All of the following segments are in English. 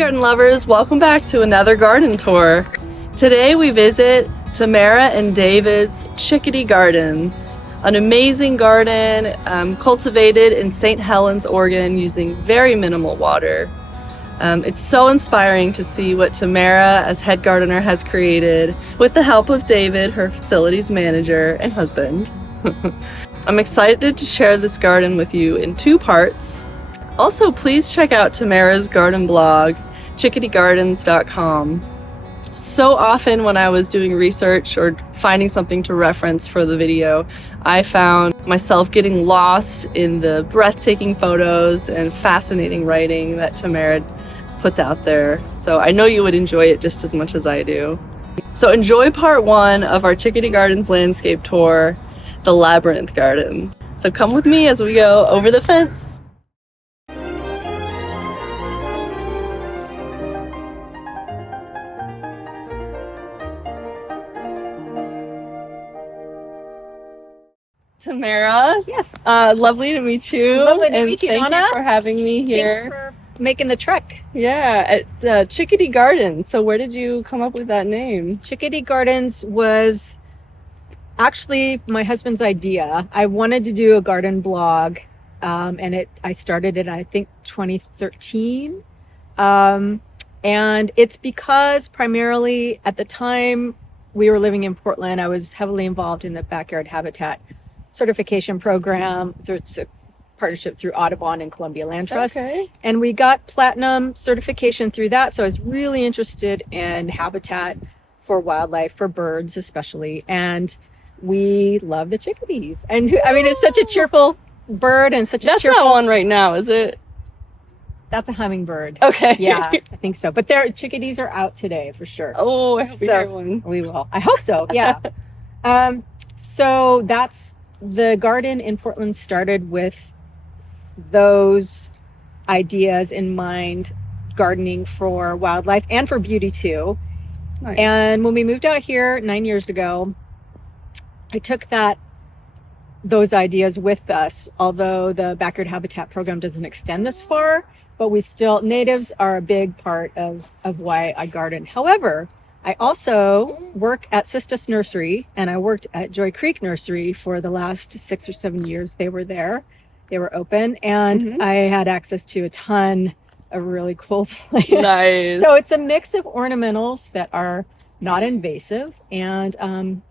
garden lovers, welcome back to another garden tour. Today we visit Tamara and David's Chickadee Gardens, an amazing garden cultivated in St. Helens, Oregon using very minimal water. It's so inspiring to see what Tamara as head gardener has created with the help of David, her facilities manager and husband. I'm excited to share this garden with you in two parts. Also, please check out Tamara's garden blog, chickadeegardens.com. So often when I was doing research or finding something to reference for the video, I found myself getting lost in the breathtaking photos and fascinating writing that Tamara puts out there. So I know you would enjoy it just as much as I do. So enjoy part one of our Chickadee Gardens landscape tour, the Labyrinth Garden. So come with me as we go over the fence. Tamara. Yes. Lovely to meet you. Lovely to meet you, Thank Donna. you for having me here. Thanks for making the trek. Yeah, at Chickadee Gardens. So where did you come up with that name? Chickadee Gardens was actually my husband's idea. I wanted to do a garden blog, and I started it, I think, 2013. And it's because primarily at the time we were living in Portland, I was heavily involved in the backyard habitat certification program through its partnership through Audubon and Columbia Land Trust. Okay. And we got platinum certification through that. So I was really interested in habitat for wildlife, for birds especially. And we love the chickadees. And I mean, it's such a cheerful bird and such a That's cheerful... not one right now, is it? That's a hummingbird. Okay. Yeah, I think so. But chickadees are out today for sure. Oh, I hope we hear one. We will. I hope so. Yeah. So that's the garden in Portland started with those ideas in mind, gardening for wildlife and for beauty too. Nice. And when we moved out here 9 years ago, I took those ideas with us, although the backyard habitat program doesn't extend this far, but natives are a big part of why I garden. However, I also work at Sistas Nursery, and I worked at Joy Creek Nursery for the last 6 or 7 years. They were there. They were open, and I had access to a ton of really cool plants. Nice. So it's a mix of ornamentals that are not invasive and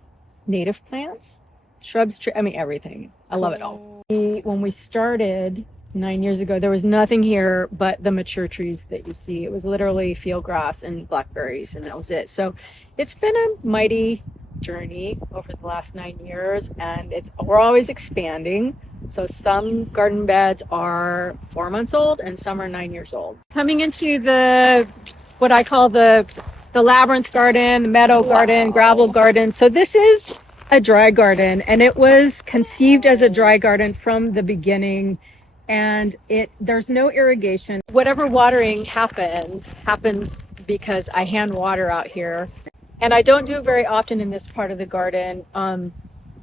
native plants, shrubs, everything. I love it all. When we started 9 years ago, there was nothing here but the mature trees that you see. It was literally field grass and blackberries, and that was it. So it's been a mighty journey over the last 9 years, and we're always expanding. So some garden beds are 4 months old and some are 9 years old. Coming into what I call the Labyrinth garden, the meadow garden, gravel garden. So this is a dry garden, and it was conceived as a dry garden from the beginning. And there's no irrigation. Whatever watering happens because I hand water out here. And I don't do it very often in this part of the garden.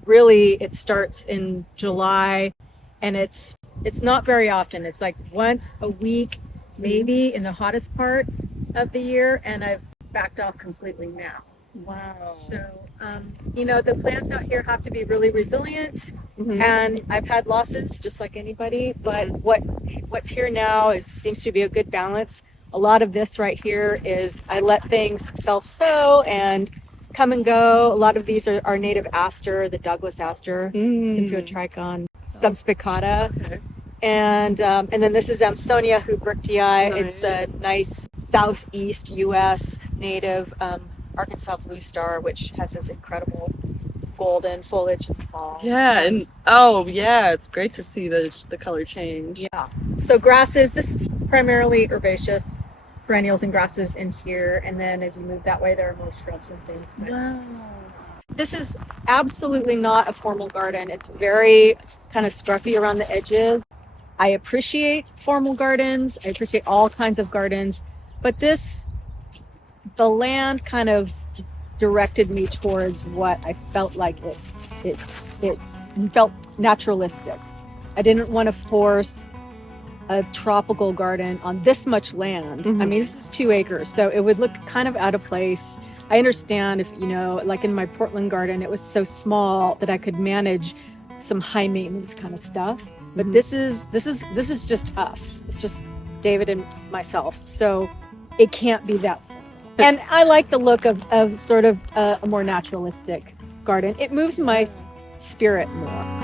Really, it starts in July, and it's not very often. It's like once a week, maybe, in the hottest part of the year, and I've backed off completely now. Wow. So, the plants out here have to be really resilient, and I've had losses just like anybody, but what's here now seems to be a good balance. A lot of this right here is I let things self-sow and come and go. A lot of these are native aster, the Douglas aster, Symphotrichon subspicata. Okay. And then this is Amsonia hubrichtii. Nice. It's a nice southeast U.S. native Arkansas blue star, which has this incredible golden foliage in fall. Yeah, it's great to see the color change. Yeah. So grasses, this is primarily herbaceous perennials and grasses in here, and then as you move that way there are more shrubs and things. But Wow. this is absolutely not a formal garden. It's very kind of scruffy around the edges. I appreciate formal gardens. I appreciate all kinds of gardens, but the land kind of directed me towards what I felt like it felt naturalistic. I didn't want to force a tropical garden on this much land. I mean, this is 2 acres, so it would look kind of out of place. I understand if, you know, like in my Portland garden, it was so small that I could manage some high maintenance kind of stuff. But this is just us. It's just David and myself. So it can't be that. And I like the look of sort of a more naturalistic garden. It moves my spirit more.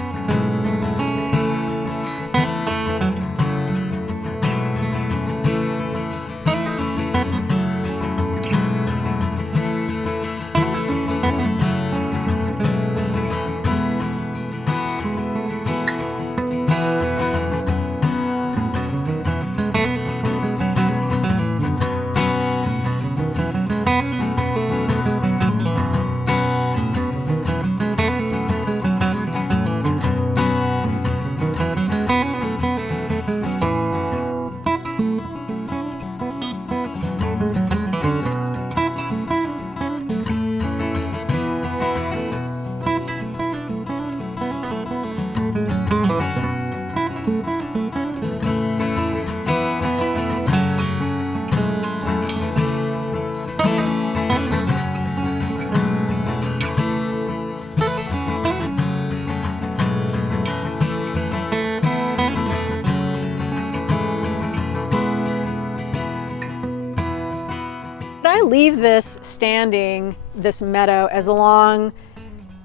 I leave this standing, this meadow, as long,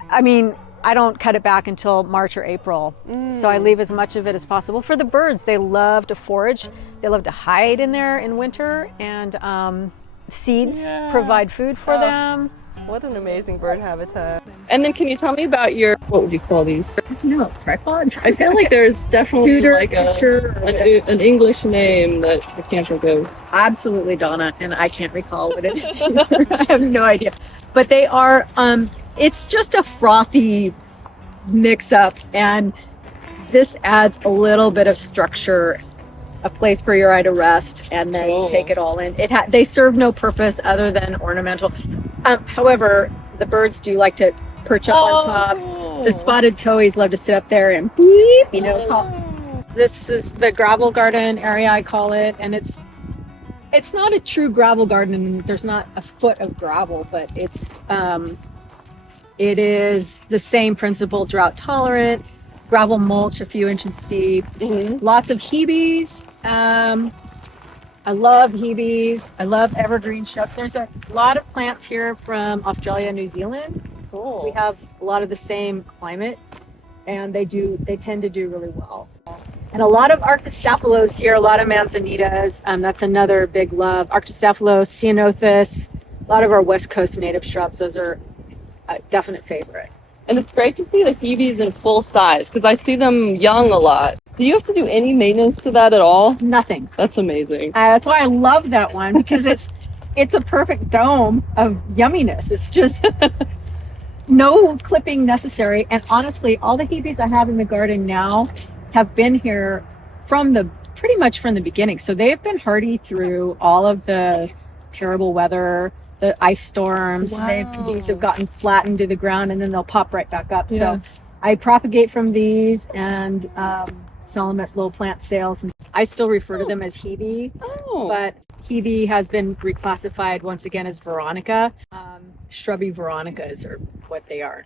I mean, I don't cut it back until March or April. So I leave as much of it as possible for the birds. They love to forage. They love to hide in there in winter, and seeds provide food for them. What an amazing bird habitat. And then can you tell me about your, what would you call these? No, tripods. I feel like there's definitely tutor, an English name that I can't think of. Absolutely, Donna, and I can't recall what it is. I have no idea. But they are, it's just a frothy mix-up, and this adds a little bit of structure, a place for your eye to rest, and then take it all in. They serve no purpose other than ornamental. However, the birds do like to perch up on top. The spotted toadies love to sit up there and beep, you know. This is the gravel garden area, I call it, and it's not a true gravel garden. I mean, there's not a foot of gravel, but it is the same principle: drought tolerant, gravel mulch a few inches deep, lots of hebes. I love hebes. I love evergreen shrubs. There's a lot of plants here from Australia and New Zealand. Cool. We have a lot of the same climate, and they tend to do really well. And a lot of arctostaphylos here, a lot of manzanitas. That's another big love. Arctostaphylos, ceanothus, a lot of our West Coast native shrubs. Those are a definite favorite. And it's great to see the hebes in full size, because I see them young a lot. Do you have to do any maintenance to that at all? Nothing. That's amazing. That's why I love that one, because it's a perfect dome of yumminess. It's just no clipping necessary. And honestly, all the hebes I have in the garden now have been here pretty much from the beginning. So they have been hardy through all of the terrible weather, the ice storms. Wow. These have gotten flattened to the ground, and then they'll pop right back up. Yeah. So I propagate from these and sell them at low plant sales. And I still refer to them as hebe, but hebe has been reclassified once again as Veronica. Shrubby Veronicas are what they are.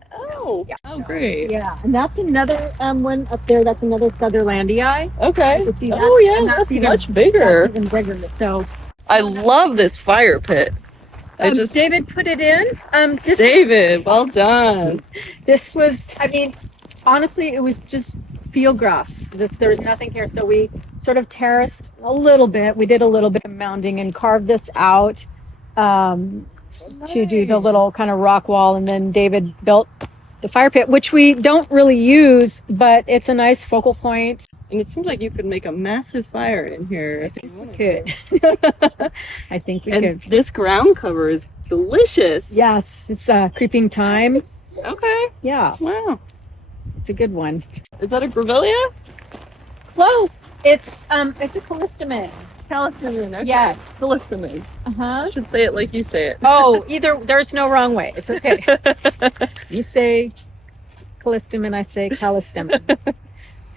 Great. Yeah, and that's another one up there. That's another Sutherlandii. Okay. You can see that. Oh yeah, that's much bigger. That's even bigger. So I love this fire pit. David put it in. David, well done. This was, I mean, honestly, it was just field grass. There was nothing here, so we sort of terraced a little bit. We did a little bit of mounding and carved this out to do the little kind of rock wall, and then David built the fire pit, which we don't really use, but it's a nice focal point. And it seems like you could make a massive fire in here. I think we could. I think we could. This ground cover is delicious. Yes, it's creeping thyme. Okay. Yeah. Wow. It's a good one. Is that a grevillea? Close. It's a callistemon. Callistemon. Okay. Yes. Callistemon. Uh-huh. I should say it like you say it. Oh, there's no wrong way. It's okay. You say callistemon, I say callistemon.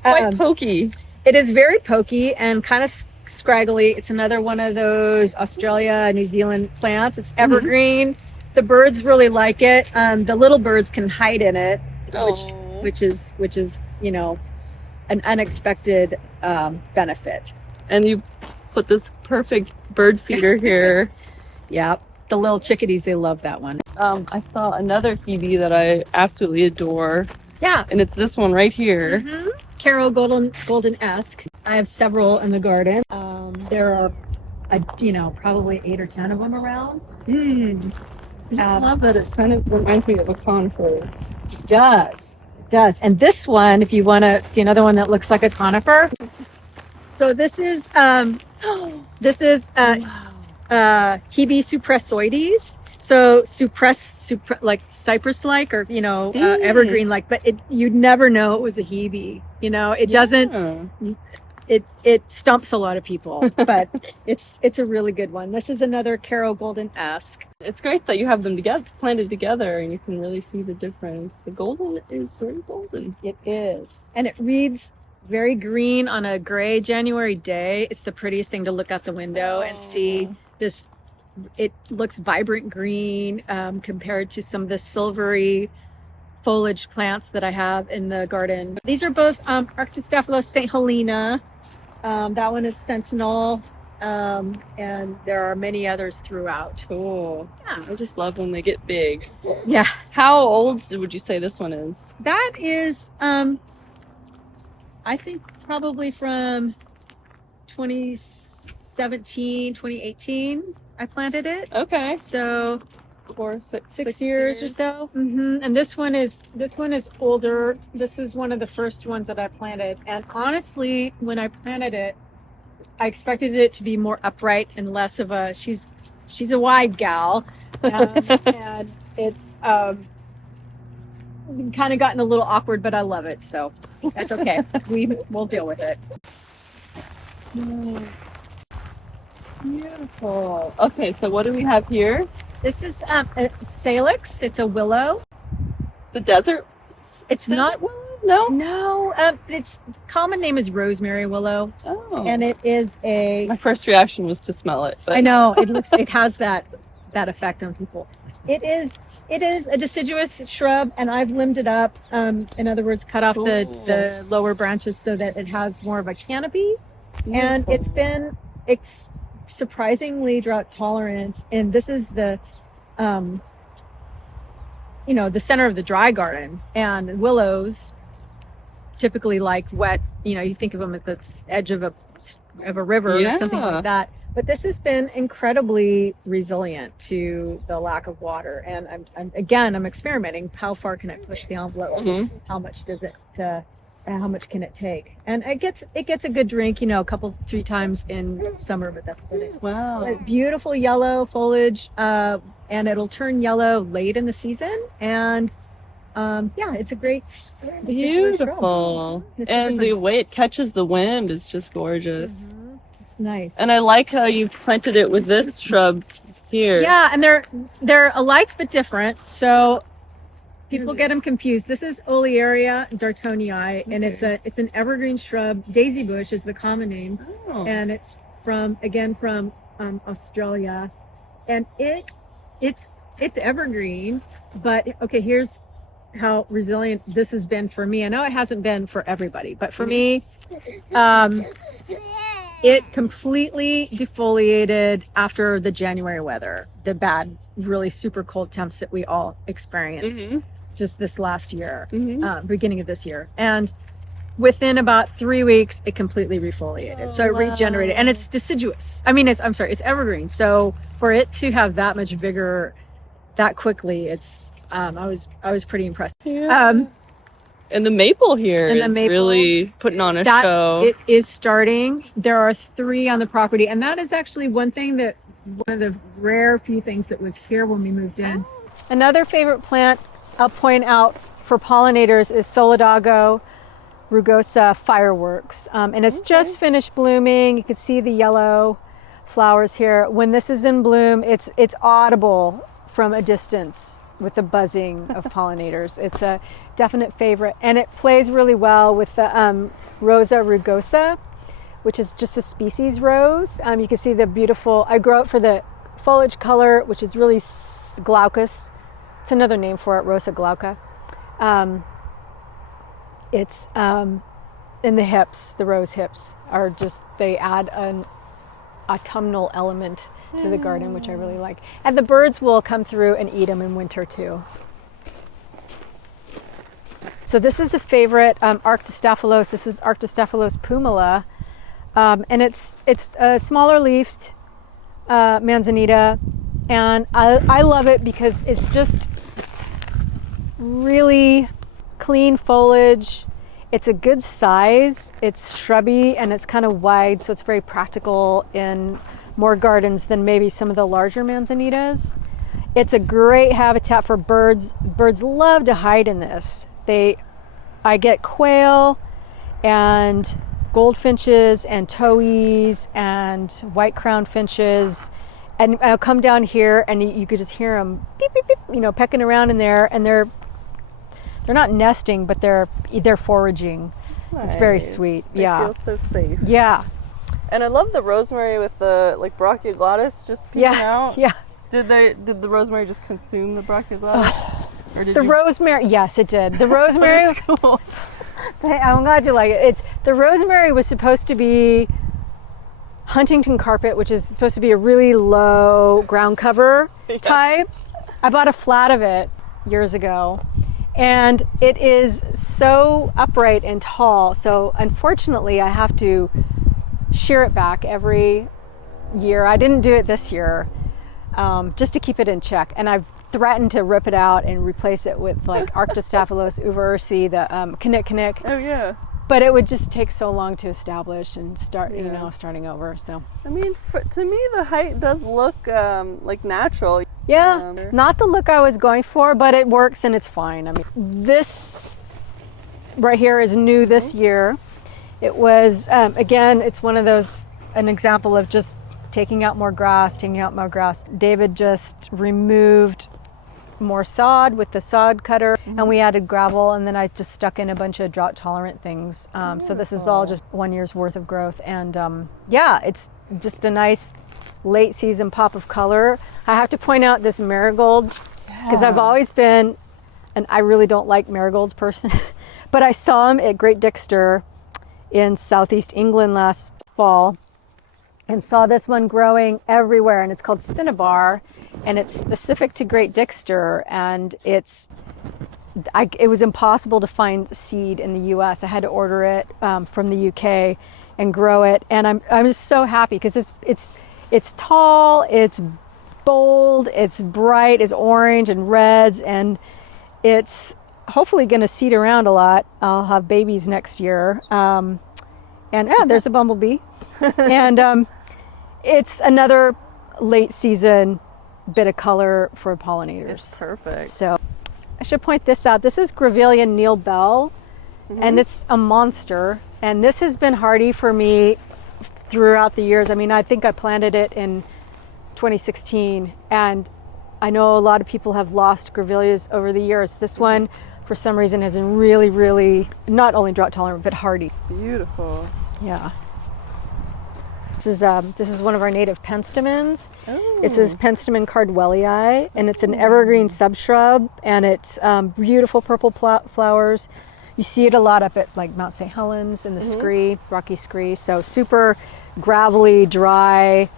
Quite pokey. It is very pokey and kind of scraggly. It's another one of those Australia, New Zealand plants. It's evergreen. The birds really like it. The little birds can hide in it, which is you know, an unexpected benefit. And you put this perfect bird feeder here. Yeah, the little chickadees, they love that one. I saw another hebe that I absolutely adore. Yeah, and it's this one right here. Carol Golden-esque. I have several in the garden. There are, probably 8 or 10 of them around. I love that. It kind of reminds me of a conifer. It does. And this one, if you want to see another one that looks like a conifer. So this is Hebe suppressoides. So like cypress-like, or evergreen-like, but you'd never know it was a Hebe. It doesn't. It stumps a lot of people, but it's a really good one. This is another Carol Golden-esque. It's great that you have them together, planted together, and you can really see the difference. The golden is very golden. It is, and it reads very green on a gray January day. It's the prettiest thing to look out the window and see this. It looks vibrant green compared to some of the silvery foliage plants that I have in the garden. These are both Arctostaphylos St. Helena. That one is Sentinel, and there are many others throughout. Cool. Yeah. I just love when they get big. Yeah. How old would you say this one is? That is, I think probably from 2017, 2018. I planted it. Okay. So 6 years or so. And this one is older. This is one of the first ones that I planted. And honestly, when I planted it, I expected it to be more upright and less of a. She's a wide gal, and it's kind of gotten a little awkward, but I love it, so that's okay. We'll deal with it. Beautiful. Okay, so what do we have here? This is a salix. It's a willow. The desert? It's not willow? No? No. Its common name is rosemary willow. Oh. And it is My first reaction was to smell it. But. I know. It has that effect on people. It is a deciduous shrub, and I've limbed it up. In other words, cut off the lower branches so that it has more of a canopy. Beautiful. And it's been surprisingly drought tolerant, and this is the the center of the dry garden, and willows typically like wet, you think of them at the edge of a river or something like that, but this has been incredibly resilient to the lack of water. And I'm experimenting. How far can I push the envelope? How much does it how much can it take? And it gets a good drink, a couple 3 times in summer, but that's about it. Wow. It's beautiful yellow foliage, and it'll turn yellow late in the season. And it's a great beautiful. And the way it catches the wind is just gorgeous. It's nice. And I like how you planted it with this shrub here. Yeah, and they're alike but different. So people get them confused. This is Olearea dartonii, and it's an evergreen shrub. Daisy bush is the common name, and it's from Australia, and it's evergreen. But okay, here's how resilient this has been for me. I know it hasn't been for everybody, but for me, it completely defoliated after the January weather, the bad, really super cold temps that we all experienced just this last year, beginning of this year. And within about 3 weeks, it completely refoliated. So it regenerated, and it's deciduous. It's evergreen. So for it to have that much vigor that quickly, I was pretty impressed. Yeah. And the maple here is really putting on a show. It is starting. There are 3 on the property, and that is actually one of the rare few things that was here when we moved in. Another favorite plant I'll point out for pollinators is Solidago rugosa fireworks, and it's just finished blooming. You can see the yellow flowers here. When this is in bloom, it's audible from a distance with the buzzing of pollinators. It's a definite favorite, and it plays really well with the Rosa rugosa, which is just a species rose. You can see the beautiful, I grow it for the foliage color, which is really glaucous. It's another name for it, Rosa glauca. It's in the hips, the rose hips are just, they add an autumnal element to the garden, which I really like. And the birds will come through and eat them in winter too. So this is a favorite, Arctostaphylos. This is Arctostaphylos pumila. And it's a smaller leafed manzanita. And I love it because it's just really clean foliage. It's a good size. It's shrubby and it's kind of wide, so it's very practical in more gardens than maybe some of the larger manzanitas. It's a great habitat for birds. Birds love to hide in this. I get quail and goldfinches and towhees and white-crowned finches, and I'll come down here and you could just hear them beep, beep, beep, you know, pecking around in there, and they're not nesting, but they're foraging. Nice. It's very sweet. They feel so safe. Yeah. And I love the rosemary with the like brachioglottis just peeking out. Yeah. Did the rosemary just consume the brachioglottis? Or did rosemary, yes, it did. The rosemary. That's cool. I'm glad you like it. The rosemary was supposed to be Huntington carpet, which is supposed to be a really low ground cover type. I bought a flat of it years ago, and it is so upright and tall. So unfortunately, I have to shear it back every year. I didn't do it this year, just to keep it in check. And I've threatened to rip it out and replace it with like Arctostaphylos uva-ursi, the kinnick. Oh yeah. But it would just take so long to establish and start, you know, starting over. So I mean, to me, the height does look like natural. Yeah, not the look I was going for, but it works and it's fine. I mean, this right here is new this year. It was again, it's one of those, an example of just taking out more grass. David just removed more sod with the sod cutter, and we added gravel, and then I just stuck in a bunch of drought tolerant things. So this is all just 1 year's worth of growth, and yeah, it's just a nice late season pop of color. I have to point out this marigold, because I've always been, and I really don't like marigolds person, but I saw them at Great Dixter in southeast England last fall, and saw this one growing everywhere, and it's called cinnabar, and it's specific to Great Dixter, and it was impossible to find seed in the US. I had to order it from the UK and grow it, and I'm just so happy because it's tall, it's bold, it's bright, it's orange and reds, and it's hopefully going to seed around a lot. I'll have babies next year, and there's a bumblebee. And it's another late season bit of color for pollinators. It's perfect. So I should point this out. This is Grevillea Neil Bell, and it's a monster. And this has been hardy for me throughout the years. I mean, I think I planted it in 2016, and I know a lot of people have lost grevilleas over the years. This one, for some reason, has been really, really, not only drought tolerant, but hardy. Beautiful. Yeah. This is one of our native penstemons. Oh. This is Penstemon cardwellii, and it's an evergreen subshrub, and it's beautiful purple flowers. You see it a lot up at like Mount St. Helens in the scree, rocky scree. So super gravelly, dry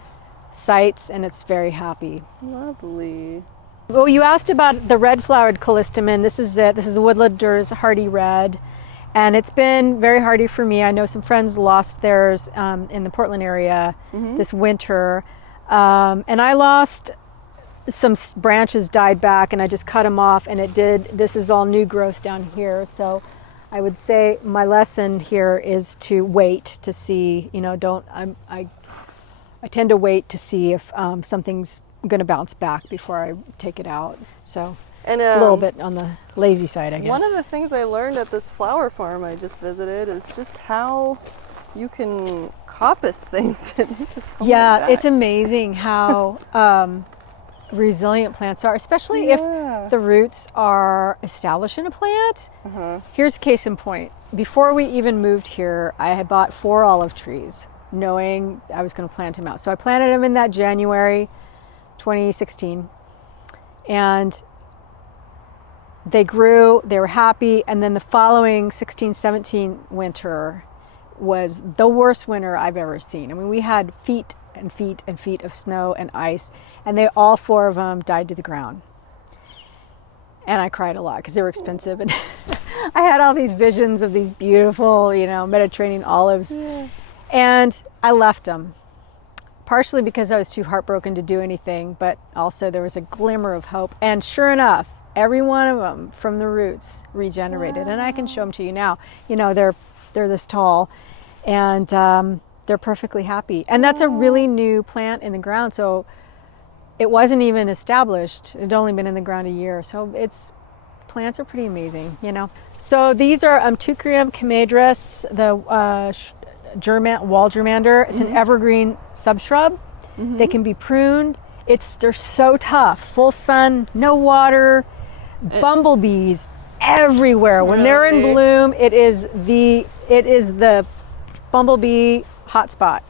sites, and it's very happy. Lovely. Well, you asked about the red-flowered callistemon. This is it. This is Woodlander's hardy red. And it's been very hardy for me. I know some friends lost theirs in the Portland area this winter. And I lost some branches, died back, and I just cut them off, and it did. This is all new growth down here. So I would say my lesson here is to wait to see, you know, I tend to wait to see if something's going to bounce back before I take it out. So. And a little bit on the lazy side, I guess. One of the things I learned at this flower farm I just visited is just how you can coppice things. And just yeah, it's amazing how resilient plants are, especially if the roots are established in a plant. Here's case in point. Before we even moved here, I had bought 4 olive trees, knowing I was going to plant them out. So I planted them in that January 2016, and they grew, they were happy, and then the following 16-17 winter was the worst winter I've ever seen. I mean, we had feet and feet and feet of snow and ice, and all 4 of them died to the ground. And I cried a lot because they were expensive, and I had all these visions of these beautiful, Mediterranean olives, and I left them. Partially because I was too heartbroken to do anything, but also there was a glimmer of hope. And sure enough, every one of them from the roots regenerated. And I can show them to you now. They're this tall, and they're perfectly happy. And that's a really new plant in the ground, so it wasn't even established. It'd only been in the ground a year. So plants are pretty amazing, So these are Tucurium camedris, the wall germander. It's an evergreen subshrub. They can be pruned. They're so tough. Full sun, no water, bumblebees everywhere. When they're in bloom, it is the bumblebee hotspot.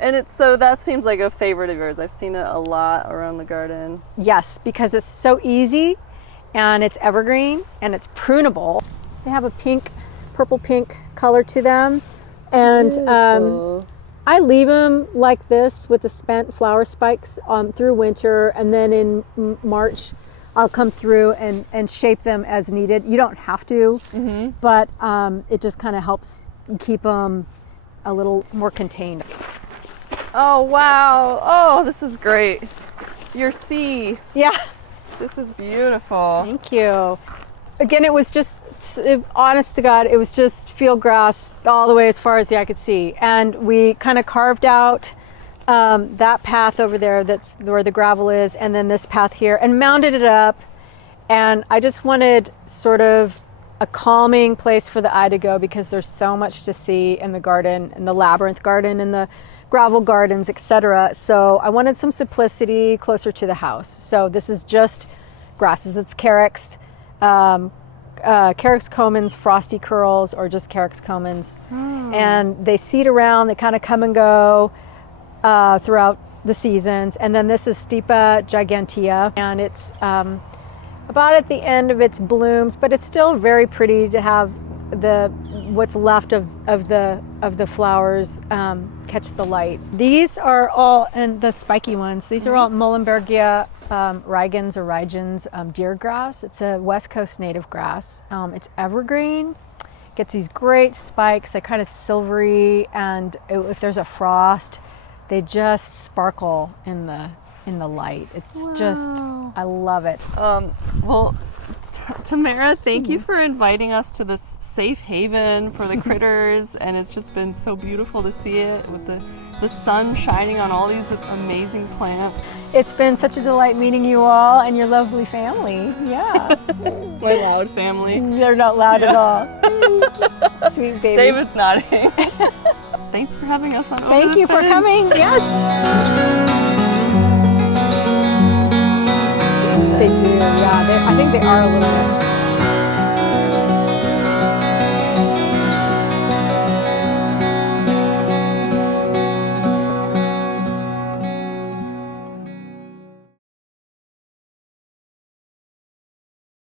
And so that seems like a favorite of yours. I've seen it a lot around the garden. Yes, because it's so easy, and it's evergreen, and it's prunable. They have a purple pink color to them. And I leave them like this with the spent flower spikes through winter, and then in March I'll come through and shape them as needed. You don't have to, but it just kind of helps keep them a little more contained. Oh, wow. Oh, this is great. Your sea. Yeah. This is beautiful. Thank you. Again, it was just, honest to God, it was just field grass all the way as far as the eye could see. And we kind of carved out that path over there, that's where the gravel is, and then this path here, and mounded it up. And I just wanted sort of a calming place for the eye to go, because there's so much to see in the garden, in the Labyrinth garden, in the gravel gardens, etc. So I wanted some simplicity closer to the house. So this is just grasses. It's carex, carex comans, frosty curls, or just carex comans. And they seed around, they kind of come and go throughout the seasons. And then this is Stipa gigantea, and it's about at the end of its blooms, but it's still very pretty to have what's left of the flowers catch the light. These are all, and the spiky ones, these are all Muhlenbergia rigens or rigens deer grass. It's a West Coast native grass. It's evergreen, gets these great spikes. They're kind of silvery, and if there's a frost, they just sparkle in the light. It's just, I love it. Well, Tamara, thank you for inviting us to this safe haven for the critters, and it's just been so beautiful to see it with the sun shining on all these amazing plants. It's been such a delight meeting you all and your lovely family. Yeah. My loud family. They're not loud at all. Sweet baby. David's nodding. Thanks for having us on Over Thank the you for Fence. coming. Yes. They do. Yeah. I think they are a little